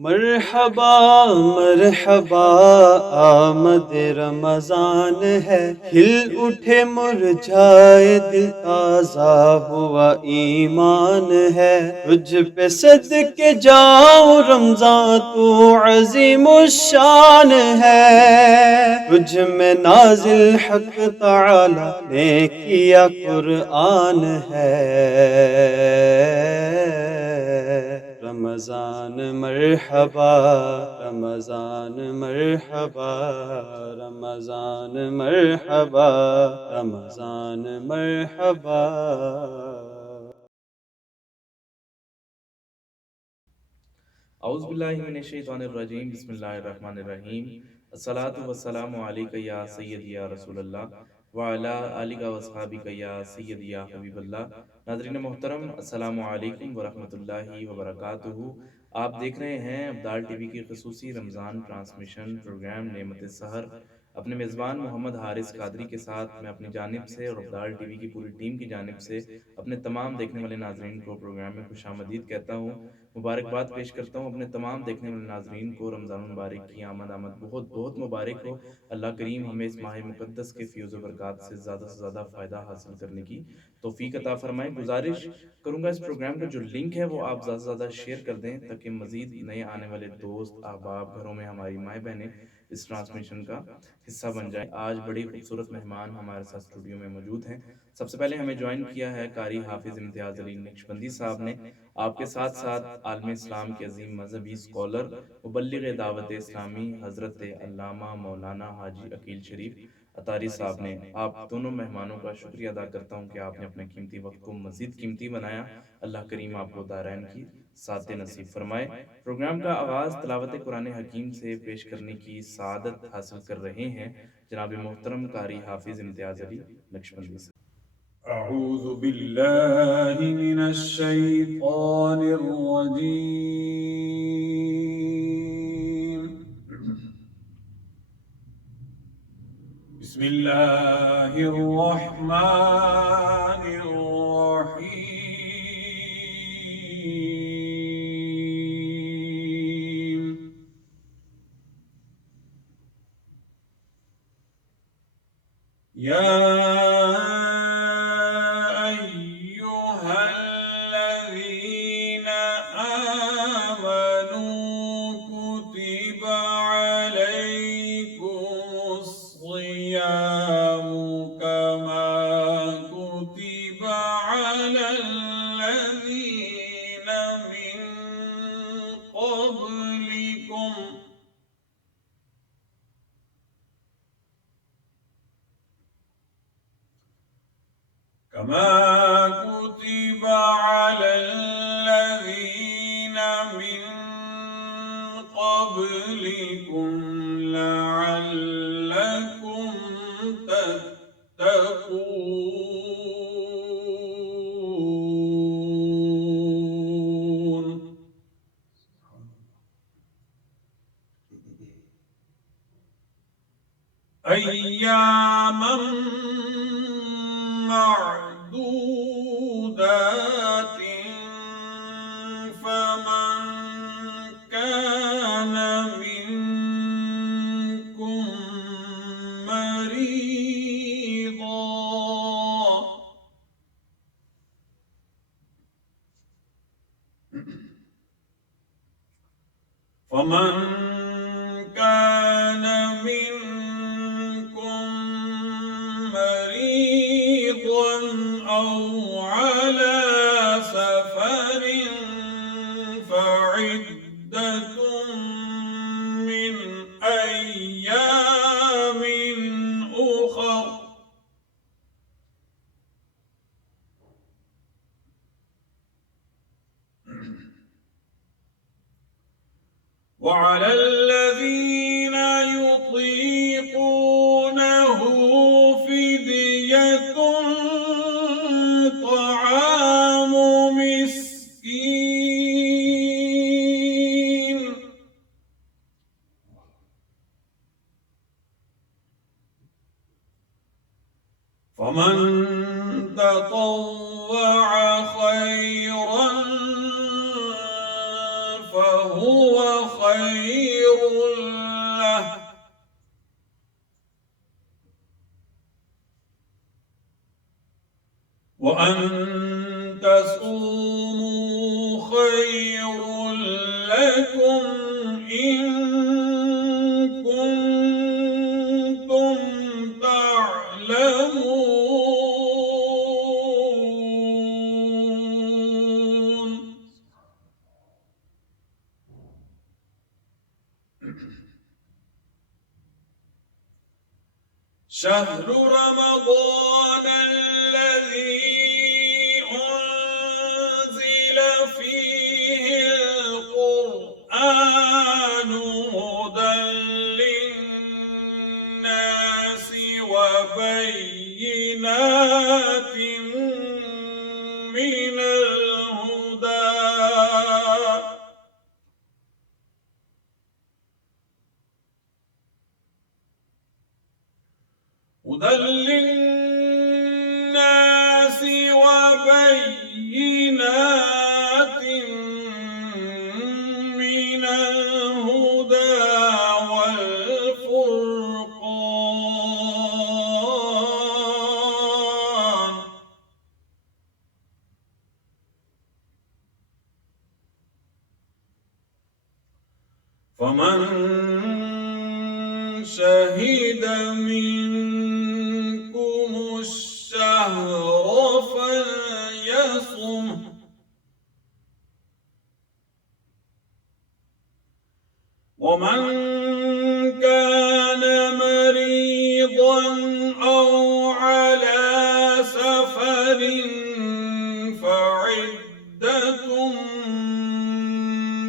مرحبا مرحبا آمد رمضان ہے، کھل اٹھے مرجھائے دل، تازہ ہوا ایمان ہے۔ تجھ پہ صدقے جاؤں رمضان، تو عظیم الشان ہے۔ تجھ میں نازل حق تعالی نے کیا قرآن ہے۔ رمضان مرحبا رمضان مرحبا رمضان مرحبا رمضان مرحبا۔ اعوذ باللہ من الشیطان الرجیم، بسم اللہ الرحمن الرحیم۔ الصلاۃ والسلام علیک یا سیدی یا رسول اللہ وعلی آلک و اصحابک یا سیدی یا حبیب اللہ۔ ناظرین محترم، السلام علیکم ورحمۃ اللہ وبرکاتہ۔ آپ دیکھ رہے ہیں ابدال ٹی وی کی خصوصی رمضان ٹرانسمیشن پروگرام نعمت سحر۔ اپنے میزبان محمد حارث قادری کے ساتھ میں اپنی جانب سے اور ابدال ٹی وی کی پوری ٹیم کی جانب سے اپنے تمام دیکھنے والے ناظرین کو پروگرام میں خوش آمدید کہتا ہوں، مبارکباد پیش کرتا ہوں۔ اپنے تمام دیکھنے والے ناظرین کو رمضان المبارک کی آمد بہت بہت مبارک ہو۔ اللہ کریم ہمیں اس ماہ مقدس کے فیوز و برکات سے زیادہ فائدہ حاصل کرنے کی توفیق عطا فرمائے۔ گزارش کروں گا اس پروگرام کا جو لنک ہے وہ آپ زیادہ شیئر کر دیں تاکہ مزید نئے آنے والے دوست احباب، گھروں میں ہماری مائیں بہنیں اس ٹرانسمیشن کا حصہ بن جائیں۔ آج بڑی خوبصورت مہمان ہمارے ساتھ اسٹوڈیو میں موجود ہیں۔ سب سے پہلے ہمیں جوائن کیا ہے قاری حافظ امتیاز علی نقشبندی صاحب نے۔ آپ کے ساتھ ساتھ عالم اسلام کے عظیم مذہبی اسکالر، مبلغ دعوت اسلامی حضرت علامہ مولانا حاجی عقیل شریف اطاری صاحب نے۔ آپ دونوں مہمانوں کا شکریہ ادا کرتا ہوں کہ آپ نے اپنے قیمتی وقت کو مزید قیمتی بنایا۔ اللہ کریم آپ کو دارین کی سعادت نصیب فرمائے۔ پروگرام کا آغاز تلاوت قرآن حکیم سے پیش کرنے کی سعادت حاصل کر رہے ہیں جناب محترم قاری حافظ امتیاز علی نقشبندی سے۔ أعوذ بالله من الشيطان الرجيم. بسم الله الرحمن الرحيم. يا أيها الذين آمنوا كتب عليكم الصيام كما كتب على الذين من قبلكم لعلكم تتقون. أياما معدودات، فمن كان منكم مريضا فمن كان منكم مريضا أو على سفر فعدة من أيام أخر. وعلى الذين يطيقونه فدية طعام مسكين. فمن تطوع خيرا فهو خير له وأن تصوموا خير لكم إن كنتم تعلمون. شهر رمضان الذي أنزل فيه القرآن هدى للناس وبينات من الهدى وبينات من الهدى والفرقان فمن شهد منكم الشهر فليصم ومن كان مريضا أو على سفر فعدة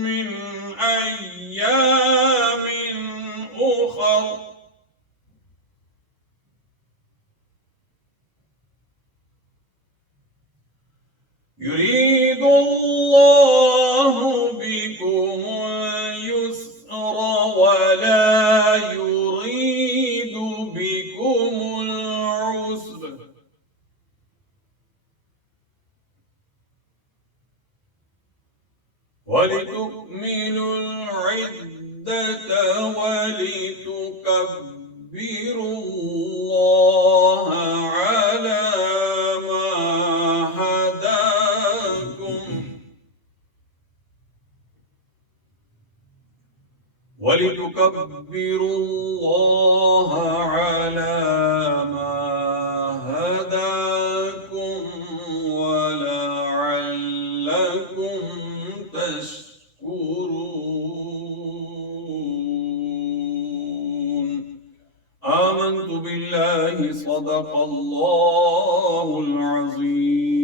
من أيام أخر يريد الله بكم اليسر ولا يريد بكم العسر ولتكملوا العدة ولتكبروا الله على ما هداكم ولتكبروا الله على ما هداكم ولعلكم تشكرون. آمنت بالله صدق الله العظيم.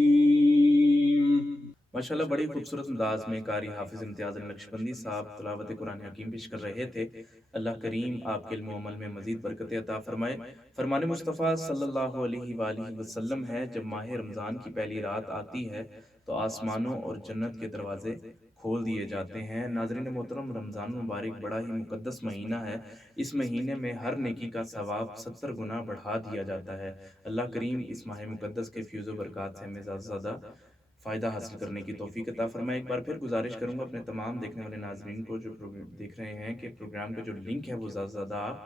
ماشاءاللہ بڑی خوبصورت انداز میں قاری حافظ امتیاز نقشبندی صاحب تلاوت قرآن حکیم پیش کر رہے تھے. اللہ کریم آپ کے علم و عمل میں مزید برکت عطا فرمائے. فرمان مصطفیٰ صلی اللہ علیہ وآلہ وسلم ہے جب ماہ رمضان کی پہلی رات آتی ہے تو آسمانوں اور جنت کے دروازے کھول دیے جاتے ہیں. ناظرین محترم، رمضان مبارک بڑا ہی مقدس مہینہ ہے. اس مہینے میں ہر نیکی کا ثواب 70 گنا بڑھا دیا جاتا ہے. اللہ کریم اس ماہ مقدس کے فیض و برکات سے ہمیں زیادہ سے زیادہ فائدہ حاصل کرنے کی توفیق عطا فرمائے. ایک بار پھر گزارش کروں گا اپنے تمام دیکھنے والے ناظرین کو جو دیکھ رہے ہیں کہ پروگرام کا جو لنک ہے وہ زیادہ سے زیادہ آپ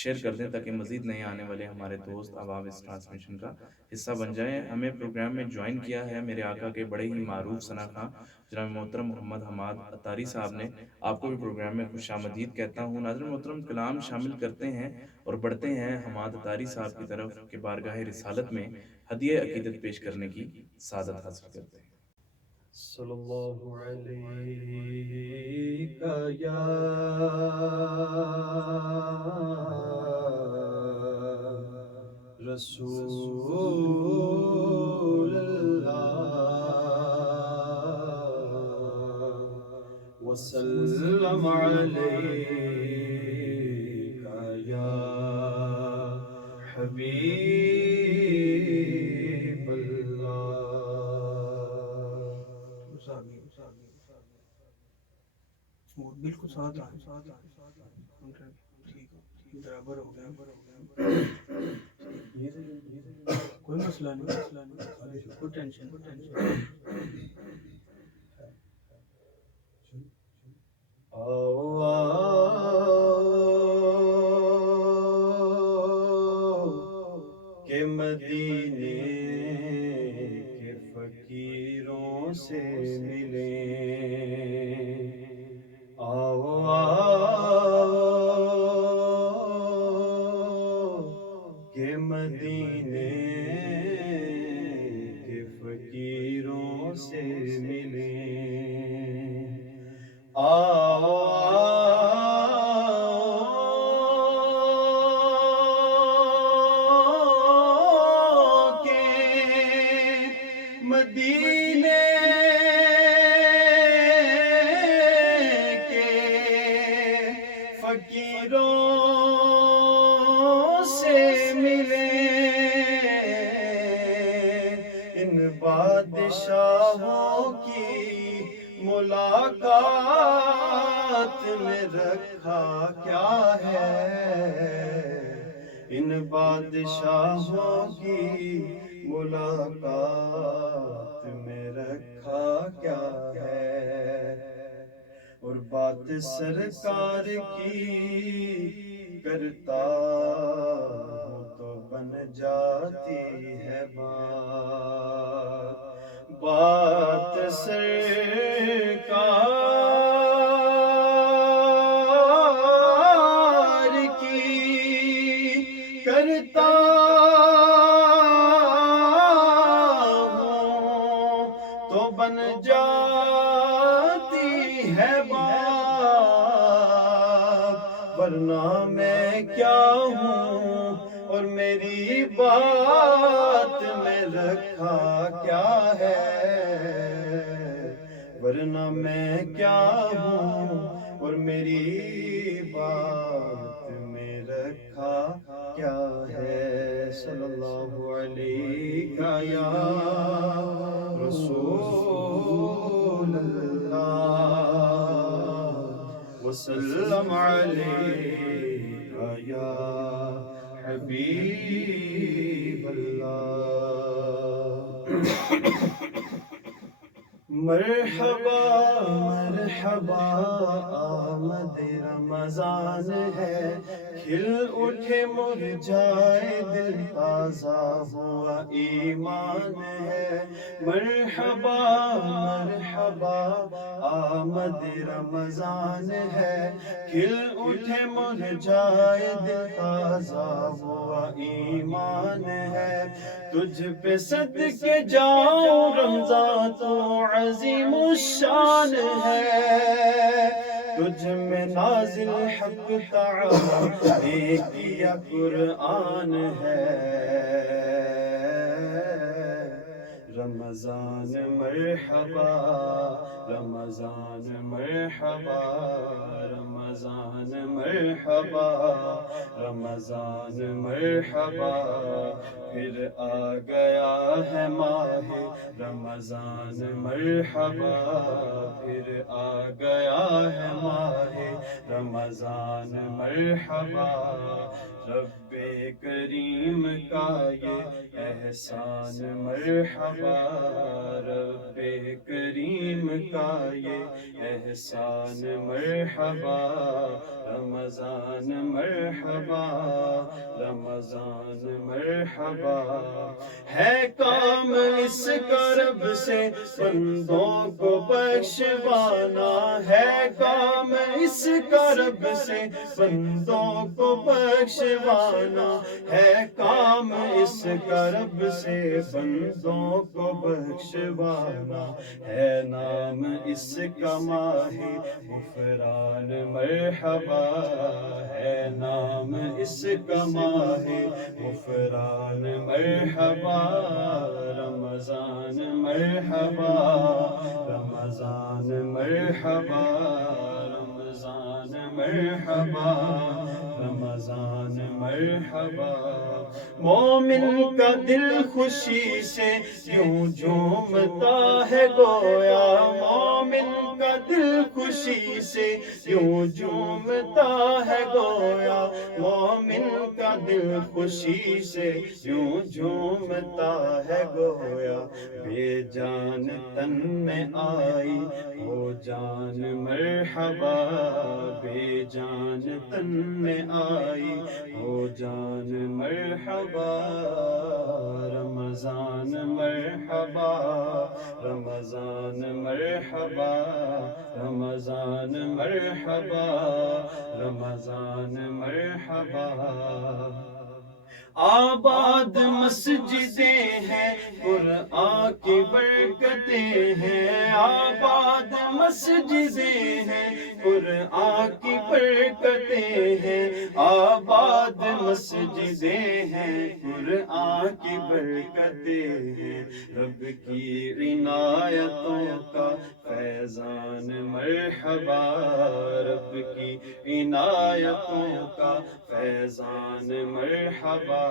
شیئر کر دیں تاکہ مزید نئے آنے والے ہمارے دوست احباب اس ٹرانسمیشن کا حصہ بن جائیں. ہمیں پروگرام میں جوائن کیا ہے میرے آقا کے بڑے ہی معروف ثنا خواں جناب محترم محمد حماد عطاری صاحب نے. آپ کو بھی پروگرام میں خوش آمدید کہتا ہوں. ناظرین محترم، کلام شامل کرتے ہیں اور بڑھتے ہیں حماد عطاری صاحب کی طرف کہ بارگاہ رسالت میں ہدیہ عقیدت پیش کرنے کی سعادت حاصل کرتے ہیں. صلی اللہ علیہ یا رسول اللہ وسلم علیک یا حبیب اللہ. بالکل ساتھ برابر ہو گیا. کوئی مسئلہ نہیں، کوئی ٹینشن. آؤ فقیروں سے ملیں، ان بادشاہوں کی ملاقات میں رکھا کیا ہے، ان بادشاہوں کی ملاقات میں رکھا کیا ہے، اور بات سرکار کی کرتا ہوں تو بن جاتی ہے بات سرکار کی کرتا ہوں تو بن جاتی ہے بات، ورنہ میں کیا ہوں اور میری بات میں رکھا کیا ہے، ورنہ میں کیا ہوں اور میری بات میں رکھا کیا ہے۔ صلی اللہ علیہ یا رسول اللہ، وسلم علیہ یا حبیب اللہ۔ مرحبا مرحبا آمد رمضان ہے، کھل اٹھے مرجھائے دل تازہ ہوا ایمان ہے، مرحبا مرحبا آمد رمضان ہے، کھل اٹھے مرجھائے دل تازہ ہوا ایمان ہے، تجھ پہ صدقے جاؤں رمضان تو عظیم الشان ہے، تجھ میں نازل حق تعالی ایک یا قرآن ہے، رمضان مرحبا رمضان مرحبا رمضان مرحبا رمضان مرحبا، پھر آ گیا ہے ماہ رمضان مرحبا، پھر آ گیا ہے ماہ رمضان مرحبا، رب کریم کا یہ احسان مرحبا، رب کریم کا یہ احسان مرحبا، رمضان مرحبا رمضان مرحبا، ہے کام اس کرب سے بندوں کو بخشوانا، ہے کام اس کرب سے بندوں کو بخشوانا، ہے کام اس کرب سے بندوں کو بخشوانا، ہے نام اس کا ماہ غفران مرحبا، ہے نام اس کا ماہ غفران مرحبا، رمضان مرحبا رمضان مرحبا رمضان مرحبا رمضان مرحبا، مومن کا دل خوشی سے یوں جھومتا ہے گویا، مومن کا دل خوشی سے یوں جھومتا ہے گویا، مومن کا دل خوشی سے یوں جھومتا ہے گویا، بے جان تن میں آئی ہو جان مرحبا، بے جان تن میں آئی ہو جان مرحبا، رمضان مرحبا رمضان مرحبا رمضان مرحبا رمضان مرحبا، آباد مسجدیں ہیں قرآن کی برکتیں ہیں، آباد مسجدیں ہیں قرآن کی برکتیں ہیں، آباد مسجدیں ہیں قرآن کی برکتیں ہیں، رب کی عنایتوں کا فیضان مرحبا، رب کی عنایتوں کا فیضان مرحبا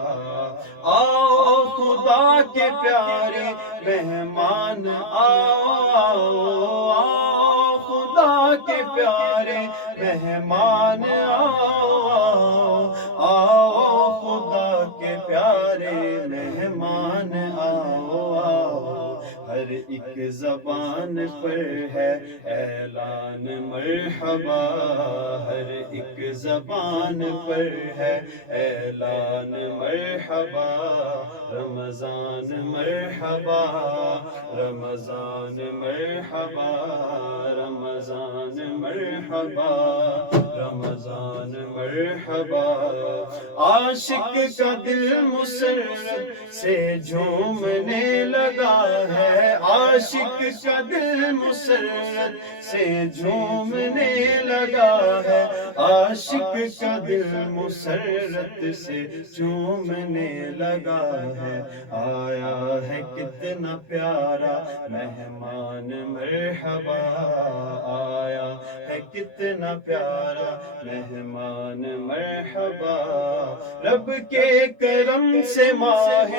آؤ خدا کے پیارے مہمان آؤ آؤ خدا کے پیارے مہمان آؤ آؤ خدا کے پیارے مہمان آؤ ہر ایک زبان پر ہے اعلان مرحبا ہر ایک زبان پر ہے اعلان مرحبا رمضان مرحبا رمضان مرحبا رمضان مرحبا رمضان مرحبا عاشق کا دل مسرت سے جھومنے لگا ہے عاشق کا دل مسرت سے جھومنے لگا ہے عاشق کا دل مسرت سے جھومنے لگا ہے آیا ہے کتنا پیارا مہمان مرحبا آیا ہے کتنا پیارا مہمان مرحبا رب کے کرم سے ماہ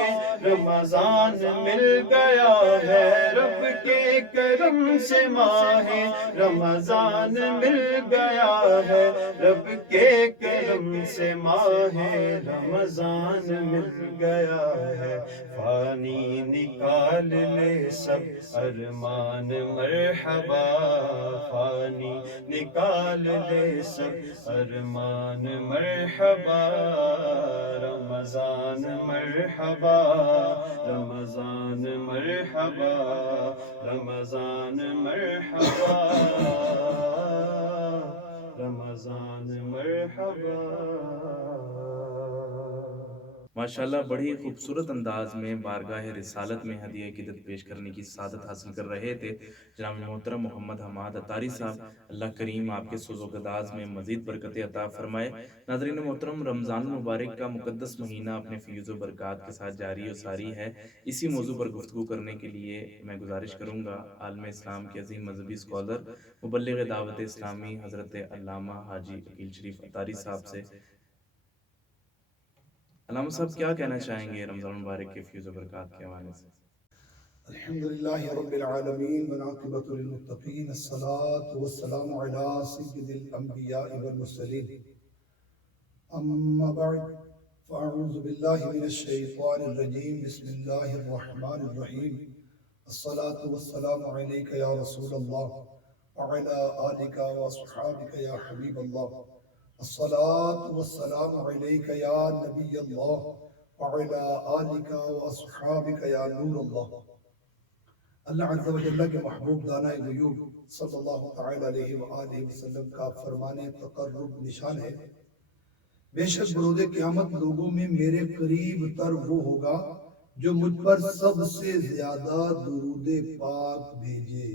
رمضان مل گیا ہے رب کے کرم سے ماہ رمضان مل گیا ہے رب کے کرم سے ماہ رمضان مل گیا ہے فانی نکال لے سب ارمان مرحبا فانی نکال لے سب ارمان مرحبا رمضان مرحبا رمضان مرحبا رمضان مرحبا رمضان مرحبا ماشاءاللہ بڑی خوبصورت انداز میں بارگاہ رسالت میں ہدیہ عقیدت پیش کرنے کی سعادت حاصل کر رہے تھے جناب محترم محمد حماد اتاری صاحب اللہ کریم آپ کے سوز و گداز میں مزید برکت عطا فرمائے ناظرین محترم رمضان المبارک کا مقدس مہینہ اپنے فیض و برکات کے ساتھ جاری و ساری ہے اسی موضوع پر گفتگو کرنے کے لیے میں گزارش کروں گا عالم اسلام کے عظیم مذہبی اسکالر مبلغ دعوت اسلامی حضرت علامہ حاجی عقیل شریف اتاری صاحب سے علامہ صاحب کیا کہنا چاہیں گے رمضان المبارک کے فیض و برکات کے حوالے سے الحمدللہ رب العالمین والعاقبۃ للمتقین الصلاة والسلام علی سید الانبیاء والمرسلین اما بعد فاعوذ باللہ من الشیطان الرجیم بسم اللہ الرحمن الرحیم الصلاة والسلام علیک یا رسول اللہ وعلی آلک واصحابک یا حبیب اللہ الصلاة والسلام علیک یا نبی اللہ وعلی آلک واصحابک یا نور اللہ اللہ عز و جل کے محبوب دانہ غیوب صلی اللہ تعالی علیہ وآلہ وسلم کا فرمان تقرب نشان ہے بے شک بروز قیامت لوگوں میں میرے قریب تر وہ ہوگا جو مجھ پر سب سے زیادہ درود پاک بھیجے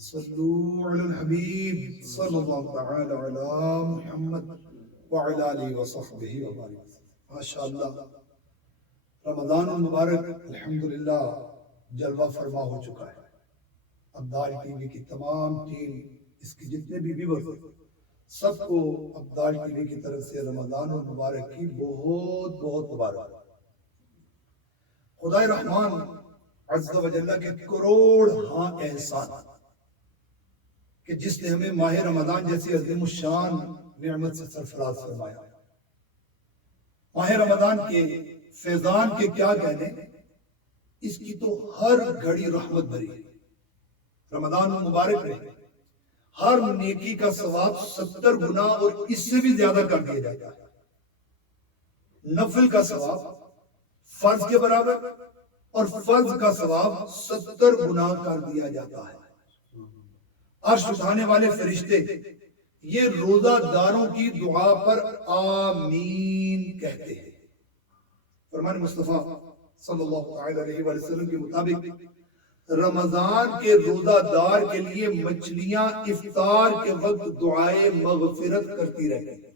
صلو علی الحبیب صلی اللہ تعالی علی محمد وعلی آلہ وصحبہ وبارک ماشاءاللہ رمضان المبارک الحمدللہ جلوہ فرما ہو چکا ہے ابدال ٹی وی کی تمام ٹیم اس کی جتنے بھی ویورز سب کو ابدال ٹی وی کی طرف سے رمضان المبارک کی بہت بہت مبارک خدای رحمان عز و جل کے کروڑ ہاں احسان کہ جس نے ہمیں ماہ رمضان جیسی عظیم الشان نعمت سے سرفراز فرمایا ماہ رمضان کے فیضان کے کیا کہنے اس کی تو ہر گھڑی رحمت بھری ہے رمضان مبارک میں ہر نیکی کا ثواب 70 گنا اور اس سے بھی زیادہ کر دیا جاتا ہے نفل کا ثواب فرض کے برابر اور فرض کا ثواب 70 گنا کر دیا جاتا ہے عرش اٹھانے والے فرشتے یہ روزہ داروں کی دعا پر آمین کہتے ہیں فرمان مصطفیٰ صلی اللہ علیہ وسلم کے مطابق رمضان کے روزہ دار کے لیے مچھلیاں افطار کے وقت دعائے مغفرت کرتی رہتی ہیں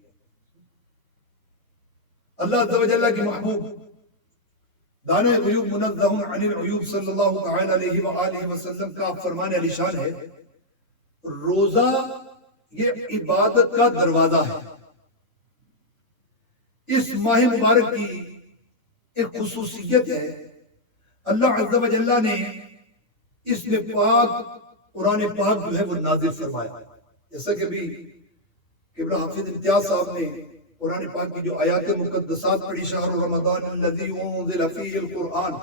اللہ عز و جل کے محبوب دانہ غیوب منزہ عن العیوب صلی اللہ علیہ وآلہ وسلم کا فرمان علی شان ہے روزہ یہ عبادت کا دروازہ ہے۔ اس ماہ مبارک کی ایک خصوصیت ہے، اللہ عز و جل نے اس میں پاک قرآن پاک جو ہے وہ نازل فرمایا، جیسا کہ بھی قبلہ حافظ امتیاز صاحب نے قرآن پاک کی جو آیات مقدسات پڑھی، شہر رمضان الذی انزل فیہ القرآن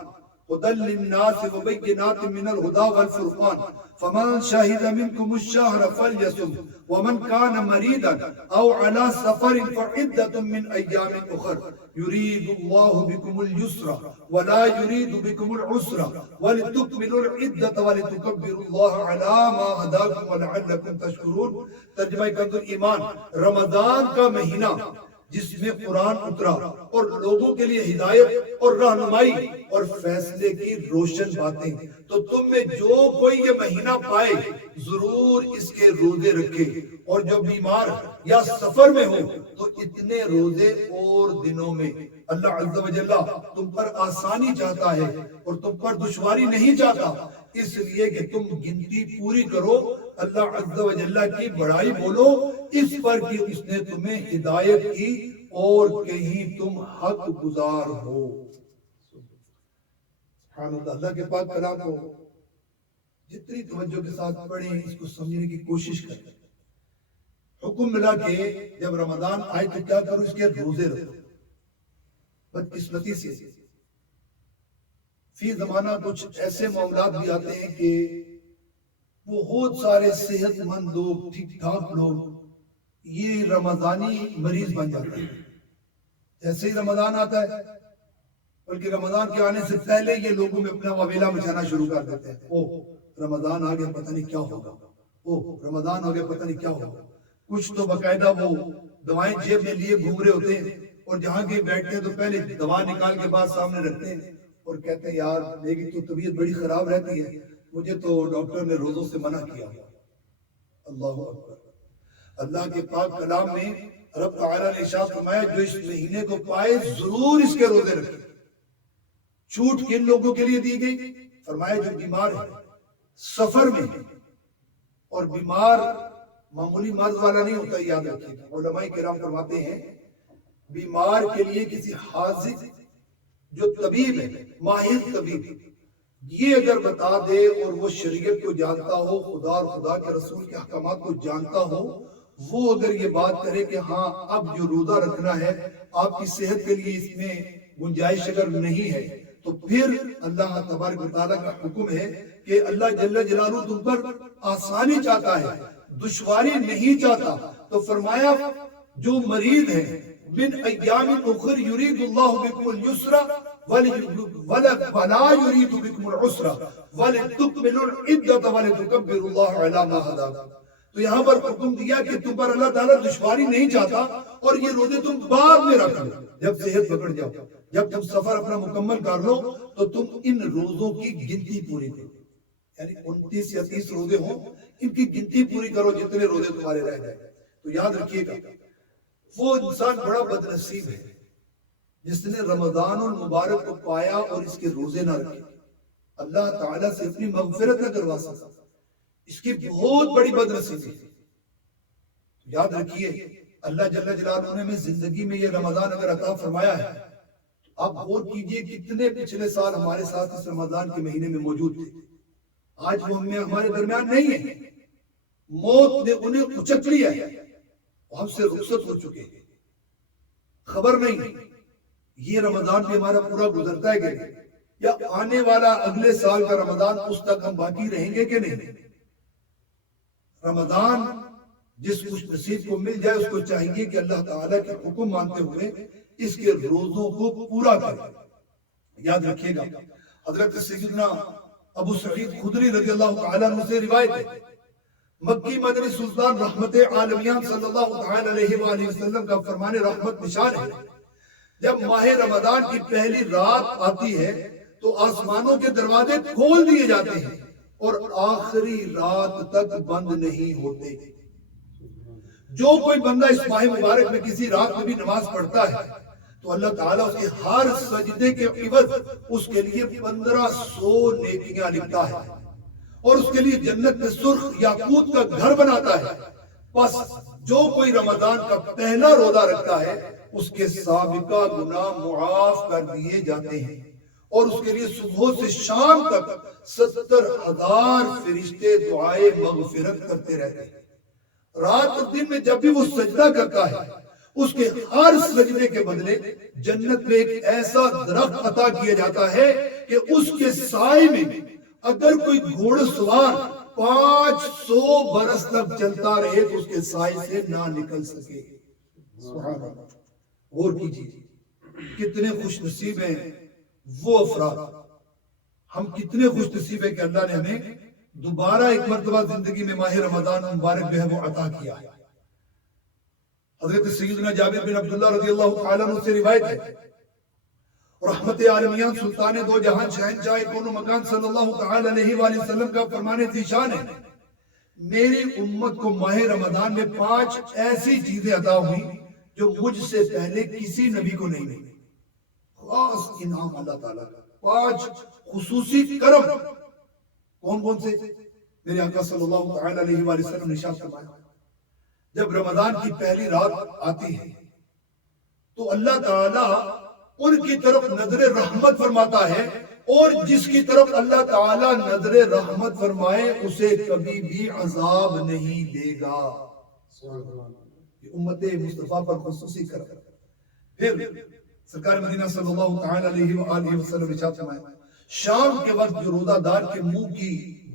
هدى للناس وبينات من الهدى والفرقان فمن شهد منكم الشهر فليصم ومن كان مريضا او على سفر فعدة من ايام اخر يريد الله بكم اليسر ولا يريد بكم العسر ولتكملوا العدة ولتكبروا الله على ما هداكم ولعلكم تشكرون۔ ترجمہ کنز ایمان، رمضان کا مہینہ جس میں قرآن اترا اور لوگوں کے لیے ہدایت اور رہنمائی اور فیصلے کی روشن باتیں، تو تم میں جو کوئی یہ مہینہ پائے ضرور اس کے روزے رکھے، اور جو بیمار یا سفر میں ہو تو اتنے روزے اور دنوں میں۔ اللہ عز و جل تم پر آسانی چاہتا ہے اور تم پر دشواری نہیں چاہتا، اس لیے کہ تم گنتی پوری کرو، اللہ عز و جل کی بڑائی بولو اس پر کہ اس نے تمہیں ہدایت کی اور کہیں تم حق گزار ہو۔ سبحان اللہ، اللہ کے پاک کلام کو جتنی توجہ کے ساتھ پڑھیں، اس کو سمجھنے کی کوشش کریں۔ حکم ملا کہ جب رمضان آئے تو کیا کرو، اس کے روزے رکھو۔ بدقسمتی سے فی زمانہ کچھ ایسے معاملات بھی آتے ہیں کہ بہت سارے صحت مند لوگ، ٹھیک ٹھاک لوگ، یہ رمضانی مریض بن جاتے ہیں۔ جیسے ہی رمضان آتا ہے، بلکہ رمضان کے آنے سے پہلے یہ لوگوں میں اپنا وبیلا مچانا شروع کر دیتے ہیں۔ اوہ رمضان آ گیا، پتہ نہیں کیا ہوگا، اوہ رمضان ہو گیا، پتہ نہیں کیا ہوگا۔ کچھ تو باقاعدہ وہ دوائیں جیب میں لیے گھوم رہے ہوتے ہیں، اور جہاں کے بیٹھتے ہیں تو پہلے دوا نکال کے بعد سامنے رکھتے ہیں اور کہتے ہیں یار میری تو طبیعت بڑی خراب رہتی ہے، مجھے تو ڈاکٹر نے روزوں سے منع کیا۔ اللہ اکبر۔ اللہ کے پاک کلام میں رب تعالیٰ نے ارشاد فرمایا جو اس مہینے کو پائے ضرور اس کے روزے رکھے۔ چھوٹ کن لوگوں کے لیے دی گئی؟ فرمایا جو بیمار ہے، سفر میں ہے، اور بیمار معمولی مرض والا نہیں ہوتا، یاد رکھیے گا۔ علماء کرام فرماتے ہیں بیمار کے لیے کسی حاذق جو طبیب ہے، ماہر طبیب، یہ اگر بتا دے اور وہ شریعت کو جانتا ہو، خدا اور خدا کے رسول کے احکامات کو جانتا ہو، وہ اگر یہ بات کرے کہ ہاں اب جو روزہ رکھنا ہے آپ کی صحت کے لیے اس میں گنجائش اگر نہیں ہے، تو پھر اللہ تبارک و تعالیٰ کا حکم ہے کہ اللہ جل جلالہ تم پر آسانی چاہتا ہے، دشواری نہیں چاہتا۔ تو فرمایا جو مریض ہیں من ایام اخر یرید اللہ بکم اليسر ولا یرید بکم العسر ولتکملوا العدۃ ولتکبروا اللہ علی ما ہداکم۔ تو یہاں پر حکم دیا کہ تم پر اللہ تعالیٰ دشواری نہیں چاہتا، اور یہ روزے تم بعد میں رکھ لو جب صحت پکڑ جاؤ، جب تم سفر اپنا مکمل کر لو تو تم ان روزوں کی گنتی پوری کرو، یعنی 29 یا 30 روزے ہوں، ان کی گنتی پوری کرو جتنے روزے تمہارے رہ جائیں۔ تو یاد رکھیے گا وہ انسان بڑا بدنصیب ہے جس نے رمضان المبارک کو پایا اور اس کے روزے نہ رکھے، اللہ تعالیٰ سے اپنی مغفرت نہ کروا سکتا، اس کی بہت بڑی بدنصیبی ہے۔ یاد رکھیے اللہ جل جلالہ نے ہمیں زندگی میں یہ رمضان اگر عطا فرمایا ہے، آپ غور کیجئے کتنے پچھلے سال ہمارے ساتھ اس رمضان کے مہینے میں موجود تھے، آج وہ ہمارے درمیان نہیں ہے، موت نے انہیں اچک لیا ہے، ہم سے رخصت ہو چکے ہیں، خبر نہیں یہ رمضان بھی ہمارا پورا گزرتا ہے کہ نہیں، یا آنے والا اگلے سال کا رمضان اس تک ہم باقی رہیں گے کہ نہیں۔ رمضان جس خوش نصیب کو مل جائے اس کو چاہیے کہ اللہ تعالیٰ کے حکم مانتے ہوئے اس کے روزوں کو پورا کرے۔ یاد رکھیے گا حضرت سیدنا ابو سعید خدری رضی اللہ تعالیٰ عنہ سے روایت ہے، مکی مدنی سلطان رحمت عالمیان صلی اللہ تعالیٰ علیہ وآلہ وسلم کا فرمان رحمت نشان ہے، جب ماہ رمضان کی پہلی رات آتی ہے تو آسمانوں کے دروازے کھول دیے جاتے ہیں اور آخری رات تک بند نہیں ہوتے۔ جو کوئی بندہ اس ماہ مبارک میں کسی رات میں بھی نماز پڑھتا ہے تو اللہ تعالیٰ اس کے ہر سجدے کے عوض اس کے لیے 1500 نیکیاں لکھتا ہے، اور اس کے لیے جنت میں سرخ یاقوت کا گھر بناتا ہے۔ بس جو کوئی رمضان کا پہلا روزہ رکھتا ہے اس کے سابقہ گناہ معاف کر دیے جاتے ہیں، اور اس کے لیے صبح سے شام تک 70,000 فرشتے دعائے مغفرت کرتے رہتے ہیں۔ رات اور دن میں جب بھی وہ سجدہ کرتا ہے اس کے ہر سجدے کے بدلے جنت میں ایک ایسا درخت عطا کیا جاتا ہے کہ اس کے سائے میں اگر کوئی گھوڑ سوار 500 برس تک چلتا رہے تو اس کے سائے سے نہ نکل سکے۔ سبحان اللہ، غور کیجیے کتنے خوش نصیب ہیں وہ افراد، ہم کتنے خوش نصیب ہیں کہ اللہ نے ہمیں دوبارہ ایک مرتبہ زندگی میں ماہ رمضان مبارک جو ہے وہ عطا کیا ہے۔ حضرت سیدنا جابر بن عبداللہ رضی اللہ تعالیٰ عنہ سے روایت ہے، رحمت عالمیان سلطان دو جہان شہنشاہ کون و مکان صلی اللہ تعالیٰ علیہ وآلہ وسلم کا فرمان ذیشان ہے، میری امت کو ماہ رمضان میں 5 ایسی چیزیں عطا ہوئی جو مجھ سے پہلے کسی نبی کو نہیں ملی۔ خاص انعام اللہ تعالیٰ کا، 5 خصوصی کرم۔ کون کون سے؟ میرے آقا صلی اللہ تعالیٰ علیہ وآلہ وسلم نے ارشاد فرمایا جب رمضان کی پہلی رات آتی ہے تو اللہ تعالیٰ ان کی طرف نظر رحمت فرماتا ہے، اور جس کی طرف اللہ تعالیٰ نظر رحمت فرمائے اسے کبھی بھی عذاب نہیں دے گا۔ یہ امت مصطفیٰ پر خصوصی کرم۔ پھر سرکار مدینہ صلی اللہ تعالیٰ علیہ وآلہ وسلم نے ارشاد فرمایا شام کے وقت جو روزہ دار کے منہ کی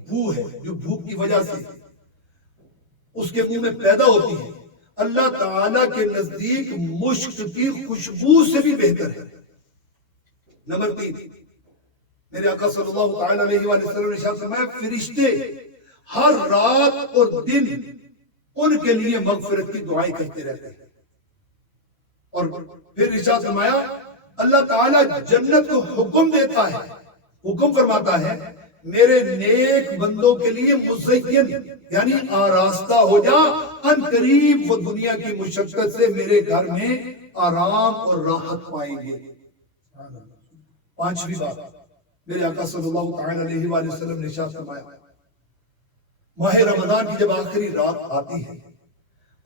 بو ہے، جو بھوک کی وجہ سے اس کے منہ میں پیدا ہوتی ہے، اللہ تعالیٰ کے نزدیک مشک کی خوشبو سے بھی بہتر ہے۔ نمبر 3، میرے آقا صلی اللہ تعالیٰ علیہ وآلہ وسلم نے ارشاد فرمایا فرشتے ہر رات اور دن ان کے لیے مغفرت کی دعائیں کرتے رہتے ہیں۔ اور پھر ارشاد فرمایا اللہ تعالیٰ جنت کو حکم دیتا ہے، حکم فرماتا ہے میرے نیک بندوں کے لیے مزین یعنی آراستہ ہو جا، ان قریب وہ دنیا کی مشقت سے میرے گھر میں آرام اور راحت پائیں گے۔ 5ویں بات، میرے آقا صلی اللہ تعالیٰ علیہ وآلہ وسلم نے ارشاد فرمایا ماہ رمضان کی جب آخری رات آتی ہے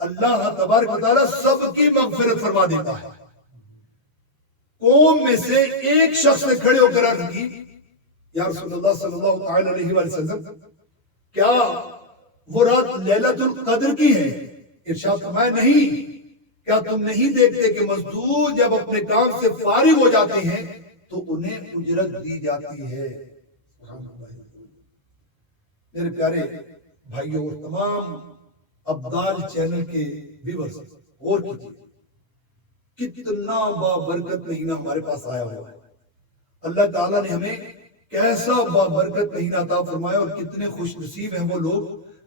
اللہ تبارک و تعالیٰ سب کی مغفرت فرما دیتا ہے۔ قوم میں سے ایک شخص نے کھڑے ہو کر عرض کی یا رسول اللہ صلی اللہ تعالیٰ علیہ وآلہ وسلم کیا وہ رات لیلۃ القدر کی ہے؟ ارشاد فرمایا نہیں، کیا تم نہیں دیکھتے کہ مزدور جب اپنے کام سے فارغ ہو جاتے ہیں تو انہیں اجرت دی جاتی ہے۔ میرے پیارے بھائیوں، تمام ابدال چینل کے ویورز غور کیجیے کتنا بابرکت مہینہ ہمارے پاس آیا ہوا ہے۔ اللہ تعالیٰ نے ہمیں کیسا بابرکت مہینہ عطا فرمایا، اور کتنے خوش نصیب ہیں وہ لوگ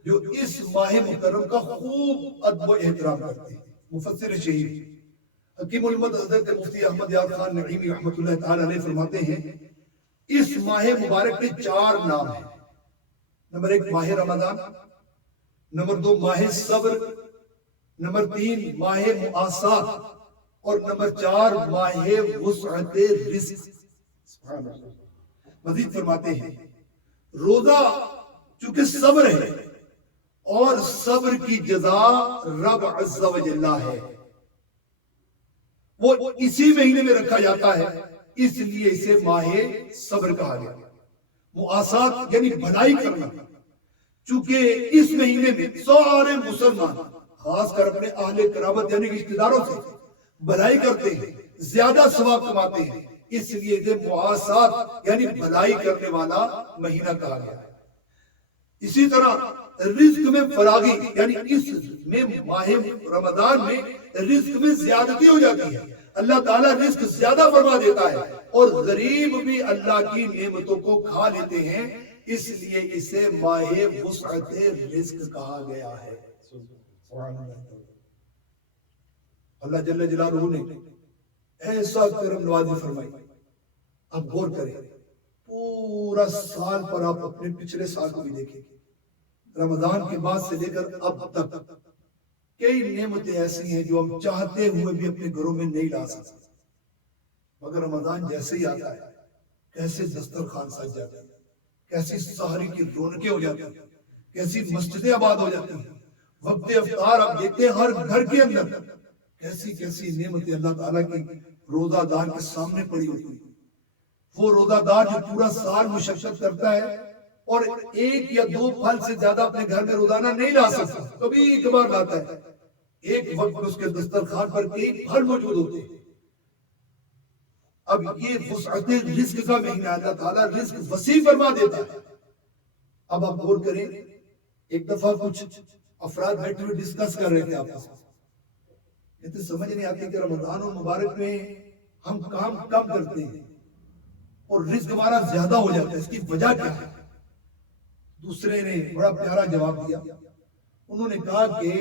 جو اس ماہ مکرم کا خوب ادب و احترام کرتے ہیں۔ مفسر شہید حکیم الامت حضرت مفتی احمد یار خان نعیمی رحمۃ اللہ تعالیٰ علیہ فرماتے ہیں اس ماہ مبارک کے 4 نام ہیں۔ نمبر 1 ماہ رمضان، نمبر 2 ماہ صبر، نمبر 3 ماہ مؤاسات، اور نمبر 4 ماہ وسعت رزق۔ مزید فرماتے ہیں روزہ چونکہ صبر ہے اور صبر کی جزا رب عز و جل ہے، وہ اسی مہینے میں رکھا جاتا ہے، اس لیے اسے ماہ صبر کہا گیا۔ مؤاسات یعنی بھلائی کرنا، چونکہ اس مہینے میں سارے مسلمان خاص کر اپنے اہل قرابت یعنی رشتہ داروں سے بھلائی کرتے ہیں، زیادہ ثواب کماتے ہیں، اس لیے اسے مؤاسات یعنی بھلائی کرنے والا مہینہ کہا گیا ہے۔ اسی طرح رزق میں فراغی یعنی اس میں ماہ رمضان میں رزق میں زیادتی ہو جاتی ہے، اللہ تعالیٰ رزق زیادہ فرما دیتا ہے، اور غریب بھی اللہ کی نعمتوں کو کھا لیتے ہیں، اس لیے اسے ماہ وسعت رزق کہا گیا ہے۔ اللہ جل جلالہ نے ایسا کرم نوازی فرمائی، اب غور کریں پورا سال پر آپ اپنے پچھلے سال کو بھی دیکھیں، رمضان کے بعد سے لے کر اب تک کئی نعمتیں ایسی ہیں جو ہم چاہتے ہوئے بھی اپنے گھروں میں نہیں لا سکتے، مگر رمضان جیسے ہی آتا ہے کیسے دسترخوان سج جاتے ہیں، کیسی سحری کی رونقیں ہو جاتی ہیں، کیسی مسجدیں آباد ہو جاتی ہیں، وقت افطار آپ دیکھتے ہیں ہر گھر کے اندر کیسی کیسی نعمتیں اللہ تعالیٰ کی روزہ دار کے سامنے پڑی ہوتی ہیں. وہ روزہ دار جو پورا سال مشقت کرتا ہے اور ایک یا دو پھل سے زیادہ اپنے گھر میں روزانہ نہیں لا سکتا، کبھی کبھار لاتا ہے، ایک وقت میں اس کے دسترخوان پر کئی پھل موجود ہوتے ہیں. اب یہ وسعت رزق کا مہینہ، اللہ تعالیٰ رزق وسیع فرما دیتا ہے. اب آپ غور کریں، ایک دفعہ کچھ افراد بیٹھے ہوئے ڈسکس کر رہے تھے آپس میں، کہتے سمجھ نہیں آتی کہ رمضان المبارک میں ہم کام کم کرتے ہیں اور رزق ہمارا زیادہ ہو جاتا ہے، اس کی وجہ کیا ہے؟ دوسرے نے بڑا پیارا جواب دیا. انہوں نے کہا کہ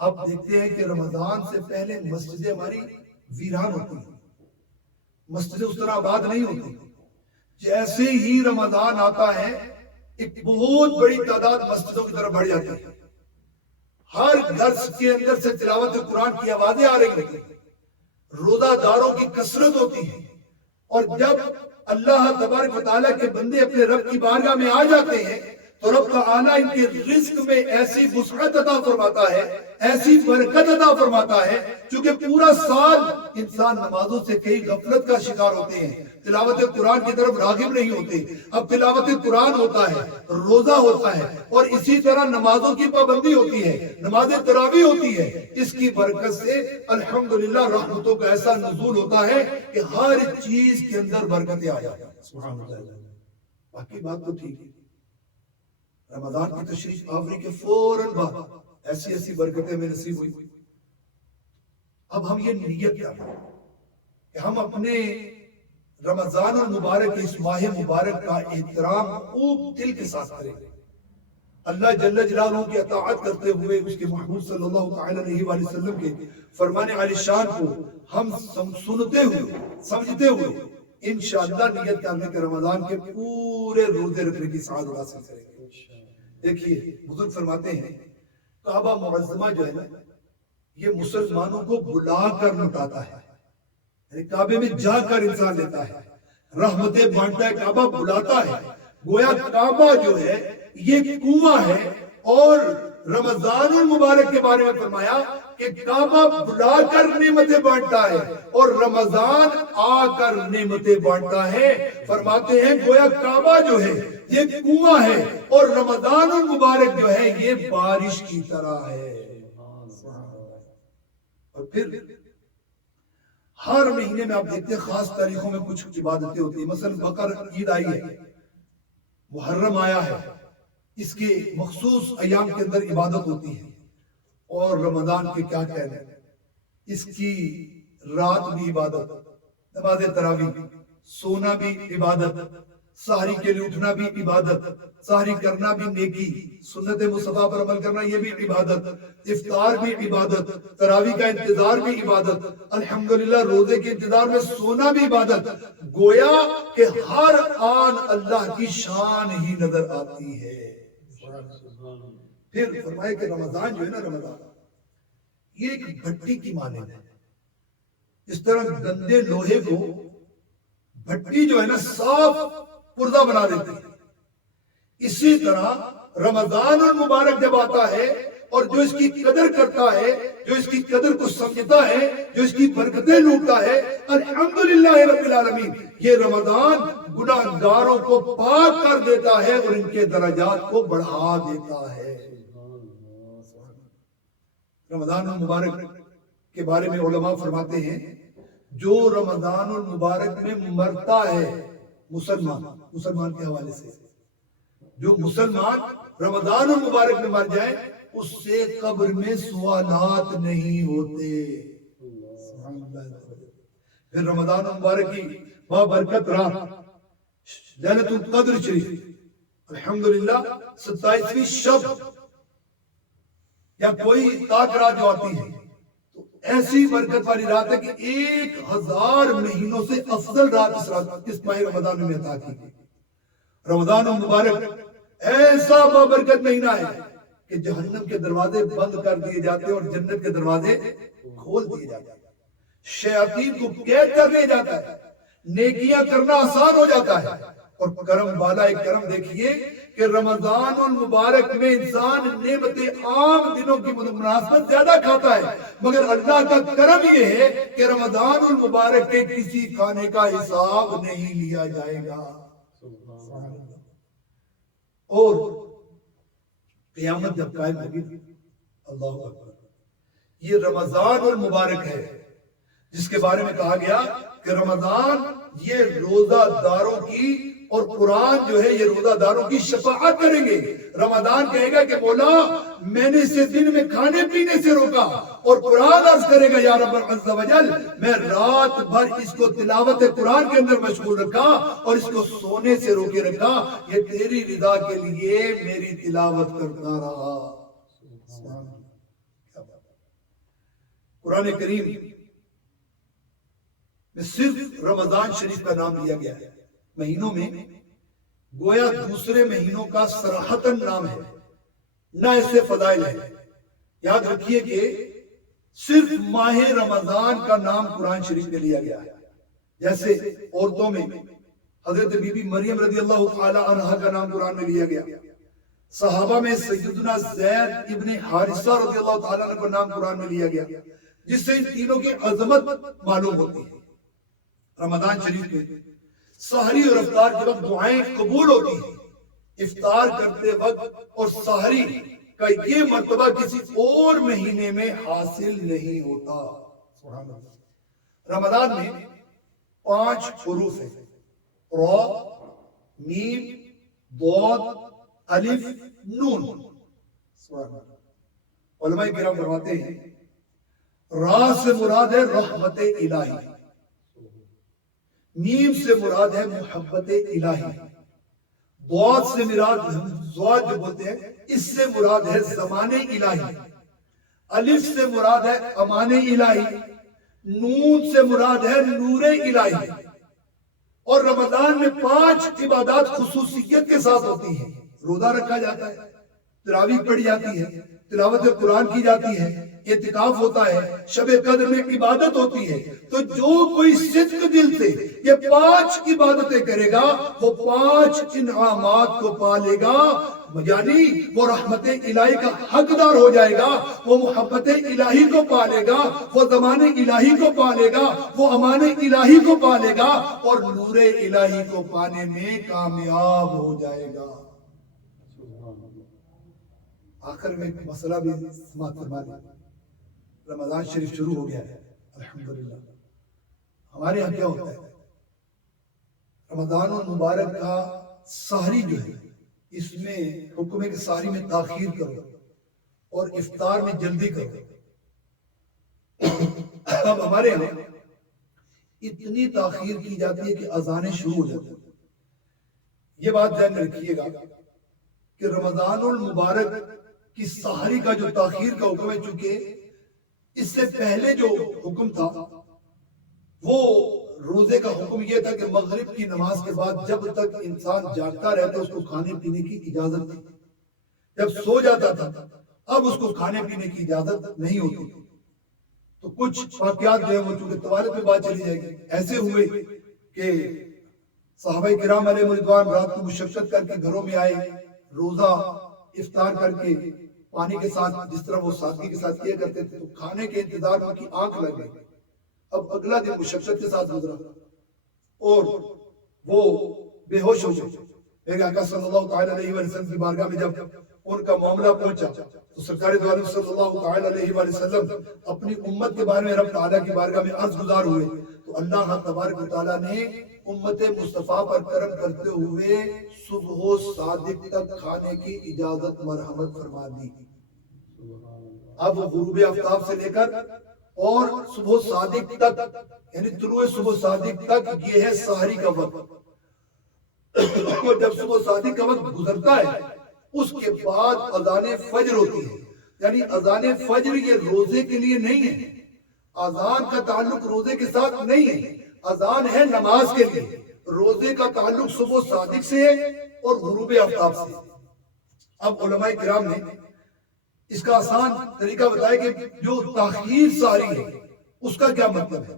آپ دیکھتے ہیں کہ رمضان سے پہلے مسجدیں ہماری ویران ہوتی ہیں، مسجدیں اس طرح آباد نہیں ہوتی. جیسے ہی رمضان آتا ہے ایک بہت بڑی تعداد مسجدوں کی طرف بڑھ جاتی ہے، ہر گھر کے اندر سے تلاوت قرآن کی آوازیں آ رہی ہوتی ہیں، روزہ داروں کی کثرت ہوتی ہے. اور جب اللہ تبارک و تعالیٰ کے بندے اپنے رب کی بارگاہ میں آ جاتے ہیں تو رب تعالیٰ ان کے رزق میں ایسی وسعت عطا فرماتا ہے، ایسی برکت عطا فرماتا ہے، چونکہ پورا سال انسان نمازوں سے کئی غفلت کا شکار ہوتے ہیں، تلاوت قرآن کی طرف راغب نہیں ہوتے. اب تلاوت قرآن ہوتا ہے، روزہ ہوتا ہے، اور اسی طرح نمازوں کی پابندی ہوتی ہے، نماز تراویح ہوتی ہے. اس کی برکت سے الحمدللہ رحمتوں کا ایسا نزول ہوتا ہے کہ ہر چیز کے اندر برکتیں آ جاتی ہیں. سبحان اللہ. باقی بات تو ٹھیک ہے، رمضان کی تشریف آوری کے فوراً بعد ایسی ایسی برکتیں میں نصیب ہوئی. اب ہم یہ نیت کریں کہ ہم اپنے رمضان المبارک اس ماہ مبارک کا احترام خوب دل کے ساتھ کریں، اللہ جل جلالہ کی اطاعت کرتے ہوئے اس کے محبوب صلی اللہ علیہ وآلہ وسلم کے فرمان عالی شان کو ہم سنتے ہوئے سمجھتے ہوئے انشاءاللہ نیت کرنے کے رمضان کے پورے روزے رکھنے کی سعادت حاصل کریں گے. دیکھیے بزرگ فرماتے ہیں کعبہ معظمہ جو ہے نا یہ مسلمانوں کو بلا کر لٹاتا ہے، یعنی کعبے میں جا کر انسان لیتا ہے، رحمتیں بانٹتا ہے، کعبہ بلاتا ہے. گویا کعبہ جو ہے یہ کنواں ہے، اور رمضان المبارک کے بارے میں فرمایا کہ کعبہ بلا کر نعمتیں بانٹتا ہے اور رمضان آ کر نعمتیں بانٹتا ہے. فرماتے ہیں گویا کعبہ جو ہے یہ کنواں ہے اور رمضان المبارک جو ہے یہ بارش کی طرح ہے. اور پھر ہر مہینے میں آپ دیکھتے ہیں خاص تاریخوں میں کچھ عبادتیں ہوتی ہیں. مثلا بقر عید آئی ہے، محرم آیا ہے، اس کے مخصوص ایام کے اندر عبادت ہوتی ہے. اور رمضان کے کیا کہنے، اس کی رات بھی عبادت، نماز تراویح، سونا بھی عبادت، سحری کے لیے اٹھنا بھی عبادت، سحری کرنا بھی نیکی، سنت مصطفیٰ پر عمل کرنا یہ بھی عبادت، افطار بھی عبادت، تراویح کا انتظار بھی عبادت، الحمدللہ روزے کے انتظار میں سونا بھی عبادت. گویا کہ ہر آن اللہ کی شان ہی نظر آتی ہے. پھر فرمائے کہ رمضان جو ہے نا، رمضان یہ ایک بھٹی کی مانند ہے. اس طرح گندے لوہے کو بھٹی جو ہے نا صاف پردہ بنا دیتی ہے، اسی طرح رمضان المبارک جب آتا ہے اور جو اس کی قدر کرتا ہے، جو اس کی قدر کو سمجھتا ہے، جو اس کی برکتیں لوٹتا ہے، الحمدللہ رب العالمین یہ رمضان گناہگاروں کو پاک کر دیتا ہے اور ان کے درجات کو بڑھا دیتا ہے. رمضان المبارک کے بارے میں علماء فرماتے ہیں جو رمضان المبارک میں مرتا ہے مسلمان کے حوالے سے، جو مسلمان رمضان المبارک میں مر جائے اس سے قبر میں سوالات نہیں ہوتے. پھر رمضان المبارک کی بابرکت رات لیلۃ القدر شریف، الحمدللہ 27ویں شب یا کوئی تاک رات جو آتی ہے تو ایسی برکت والی رات ہے کہ 1000 مہینوں سے افضل رات اس ماہ رمضان میں عطا کی. رمضان المبارک ایسا بابرکت مہینہ ہے کہ جہنم کے دروازے بند کر دیے جاتے ہیں اور جنت کے دروازے کھول دیے جاتے ہیں. شیاطین کو قید کر دیا جاتا ہے، نیکیاں کرنا آسان ہو جاتا ہے اور کرم والا ایک کرم دیکھیے کہ رمضان المبارک میں انسان نعمت عام دنوں کی مناسبت زیادہ کھاتا ہے، مگر اللہ کا کرم یہ ہے کہ رمضان المبارک کے کسی کھانے کا حساب نہیں لیا جائے گا۔ اور قیامت جب قائم ہوگی، اللہ اکبر، یہ رمضان المبارک ہے جس کے بارے میں کہا گیا کہ رمضان یہ روزہ داروں کی اور قرآن جو ہے یہ روزہ داروں کی شفاعت کریں گے۔ رمضان کہے گا کہ مولا میں نے اسے دن میں کھانے پینے سے روکا، اور قرآن عرض کرے گا یا رب عز و جل میں رات بھر اس کو تلاوت قرآن کے اندر مشغول رکھا اور اس کو سونے سے روکے رکھا، یہ تیری رضا کے لیے میری تلاوت کرتا رہا۔ قرآن کریم میں صرف رمضان شریف کا نام لیا گیا ہے، مہینوں میں گویا دوسرے مہینوں کا صراحتاً نام ہے، نہ اس سے فضائل ہے۔ یاد رکھیے کہ صرف ماہ رمضان کا نام قرآن شریف میں لیا گیا ہے، جیسے عورتوں میں حضرت بی بی مریم رضی اللہ تعالی عنہا کا نام قرآن میں لیا گیا، صحابہ میں سیدنا زید ابن حارثہ رضی اللہ تعالی عنہ کا نام قرآن میں لیا گیا، جس سے ان تینوں کی عظمت معلوم ہوتی ہے۔ رمضان شریف میں سحری اور افطار کے وقت دعائیں قبول ہوتی ہیں، افطار کرتے وقت اور سحری کا یہ مرتبہ کسی اور مہینے میں حاصل نہیں ہوتا۔ سبحان اللہ۔ رمضان میں 5 حروف ہیں، را، میم، ضاد، الف، نون۔ سبحان اللہ۔ علماء کرام فرماتے ہیں را سے مراد ہے رحمت الہی، میم سے مراد ہے محبت الہی، ضاد سے مراد ضاد جو بولتے ہیں اس سے مراد ہے زمان الہی، الف سے مراد ہے امان الہی، نون سے مراد ہے نور الہی۔ اور رمضان میں 5 عبادات خصوصیت کے ساتھ ہوتی ہیں، روزہ رکھا جاتا ہے، تراویح پڑھی جاتی ہے، تلاوت قرآن کی جاتی ہے، اعتکاف ہوتا ہے، شب قدر میں عبادت ہوتی ہے۔ تو جو کوئی صدق دل سے یہ 5 عبادتیں کرے گا وہ 5 انعامات کو پالے گا، یعنی وہ رحمت الہی کا حقدار ہو جائے گا، وہ محبت الہی کو پالے گا، وہ زمان الہی کو پالے گا، وہ امان الہی کو پالے گا، اور نور الہی کو پانے میں کامیاب ہو جائے گا۔ آخر میں ایک مسئلہ بھی سماعت فرما دیں، رمضان شریف شروع ہو گیا ہے الحمدللہ۔ ہمارے یہاں کیا ہوتا ہے، رمضان المبارک کا سحری جو ہے اس میں حکم ہے کہ سحری میں تاخیر کرو اور افطار میں جلدی کرو۔ اب ہمارے یہاں اتنی تاخیر کی جاتی ہے کہ اذانیں شروع ہو جاتی ہیں۔ یہ بات ذہن میں رکھیے گا کہ رمضان المبارک کی سحری کا جو تاخیر کا حکم ہے، چونکہ اس سے پہلے جو حکم تھا وہ روزے کا حکم یہ تھا کہ مغرب کی نماز کے بعد جب تک انسان جاگتا رہتا اس کو کھانے پینے کی اجازت تھی، جب سو جاتا تھا اب اس کو کھانے پینے کی اجازت نہیں ہوتی۔ تو کچھ واقعات جو ہے وہ چونکہ توالت میں بات چلی جائے گی، ایسے ہوئے کہ صحابہ کرام علیہ رضوان رات کو مشقت کر کے گھروں میں آئے، روزہ افطار کر کے پانی کے ساتھ جس طرح وہ سادگی کے ساتھ کیا کرتے تھے، تو کھانے کے انتظار میں ان کی آنکھ لگ گئی۔ اب اگلا دن مشقت کے ساتھ گزرا اور وہ بے ہوش ہو گئے۔ میرے آقا صلی اللہ تعالی علیہ وسلم کی بارگاہ میں جب ان کا معاملہ پہنچا تو سرکار دو عالم صلی اللہ تعالی علیہ وسلم اپنی امت کے بارے میں رب تعالیٰ کی بارگاہ میں عرض گزار ہوئے، تو اللہ تبارک و تعالیٰ نے امت مصطفیٰ پر کرم کرتے ہوئے صبح و صادق تک کھانے کی اجازت مرحمت فرما دی۔ اب غروب آفتاب سے لے کر اور صبح صادق تک، یعنی طلوع صبح صادق تک یہ ہے سحری کا وقت۔ اور جب صبح صادق کا وقت گزرتا ہے اس کے بعد اذان فجر ہوتی ہے، یعنی اذان فجر یہ روزے کے لیے نہیں ہے، اذان کا تعلق روزے کے ساتھ نہیں ہے، اذان ہے نماز کے لیے۔ روزے کا تعلق صبح صادق سے ہے اور غروب آفتاب سے۔ اب علماء کرام نے اس کا آسان طریقہ بتایا کہ جو تاخیر ساری ہے اس کا کیا مطلب ہے۔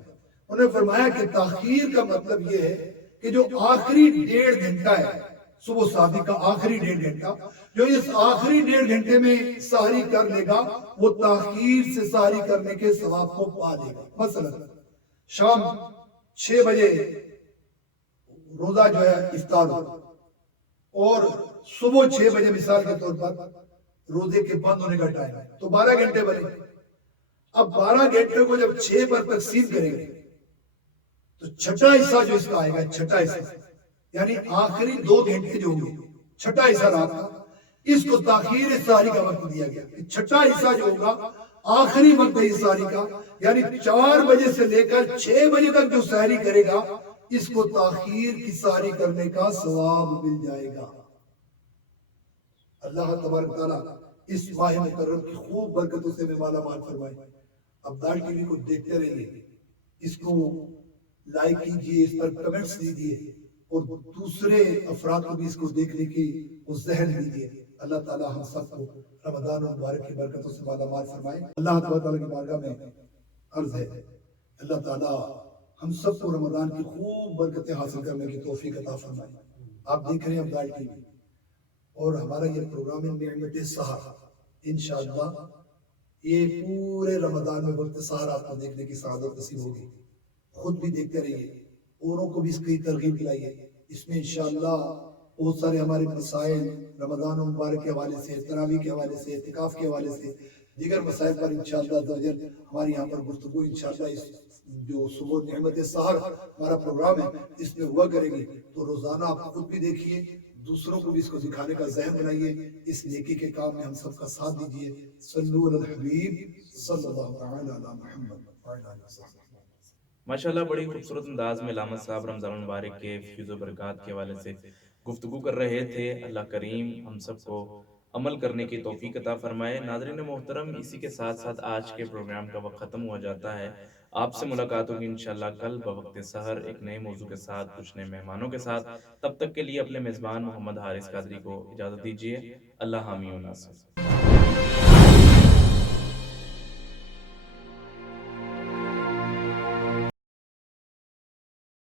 انہوں نے فرمایا کہ تاخیر کا مطلب یہ ہے کہ کہ جو آخری 1.5 گھنٹہ ہے صبح صادق کا آخری 1.5 گھنٹہ، جو اس آخری 1.5 گھنٹے میں سحری کر لے گا وہ تاخیر سے سحری کرنے کے ثواب کو پا لے گا۔ مثلا شام 6 بجے روزہ جو ہے افطار ہو اور صبح 6 بجے مثال کے طور پر روزے کے بند ہونے کا ٹائم ہے تو 12 گھنٹے بنے۔ اب 12 گھنٹے کو جب 6 پر تقسیم کریں گے تو چھٹا حصہ جو اس کا آئے گا، چھٹا حصہ یعنی آخری 2 گھنٹے جو ہوں گے، چھٹا حصہ رات کا، اس کو تاخیر سحری کا وقت دیا گیا۔ چھٹا حصہ جو ہوگا آخری وقت ہے سحری کا، یعنی 4 بجے سے لے کر 6 بجے تک جو سحری کرے گا اس کو تاخیر کی سحری کرنے کا ثواب مل جائے گا۔ اللہ تبارک تعالیٰ اس ماہ مکرم کی خوب برکتوں سے میں مالا مال فرمائے۔ اب دال ٹی وی کو دیکھتے رہیے، اس کو لائک کیجئے، اس پر کمنٹس دیجئے اور دوسرے افراد کو بھی اس کو دیکھنے کی وہ ذہن دیجئے۔ اللہ تعالیٰ ہم سب کو رمضان مبارک کی برکتوں سے مالا مال فرمائے۔ اللہ تعالیٰ کی بارگاہ میں عرض ہے اللہ تعالیٰ ہم سب کو رمضان کی خوب برکتیں حاصل کرنے کی توفیق عطا فرمائے۔ آپ دیکھ رہے ہیں اب دال ٹی وی اور ہمارا یہ پروگرام ہے نعمت سحر، انشاءاللہ یہ پورے رمضان میں وقت سحر آپ کو دیکھنے کی سعادت نصیب ہوگی۔ خود بھی دیکھتے رہیے، اوروں کو بھی اس کی ترغیب دلائیے۔ اس میں انشاءاللہ بہت سارے ہمارے مسائل رمضان مبارک کے حوالے سے، تراویح کے حوالے سے، اعتکاف کے حوالے سے، دیگر مسائل پر انشاءاللہ ہماری یہاں پر گفتگو انشاءاللہ اس جو صبح نعمت سحر ہمارا پروگرام ہے اس میں ہوا کرے گی۔ تو روزانہ آپ خود بھی دیکھیے، دوسروں کو بھی اس کو دکھانے کا ذہن بنائیے، اس نیکی کے کام میں ہم سب کا ساتھ دیجیے۔ صلو علی الحبیب صلی اللہ تعالی علی محمد وعلی آلہ وصحبہ۔ ماشاءاللہ بڑی خوبصورت انداز میں علامہ صاحب رمضان المبارک کے فیض و برکات کے حوالے سے گفتگو کر رہے تھے۔ اللہ کریم ہم سب کو عمل کرنے کی توفیق عطا فرمائے۔ ناظرین محترم، اسی کے ساتھ ساتھ آج کے پروگرام کا وقت ختم ہو جاتا ہے۔ آپ سے ملاقات ہوگی انشاءاللہ کل بوقت سحر ایک نئے موضوع کے ساتھ، کچھ نئے مہمانوں کے ساتھ۔ تب تک کے لیے اپنے میزبان محمد حارث قادری کو اجازت دیجیے۔ اللہ حامی و ناصر۔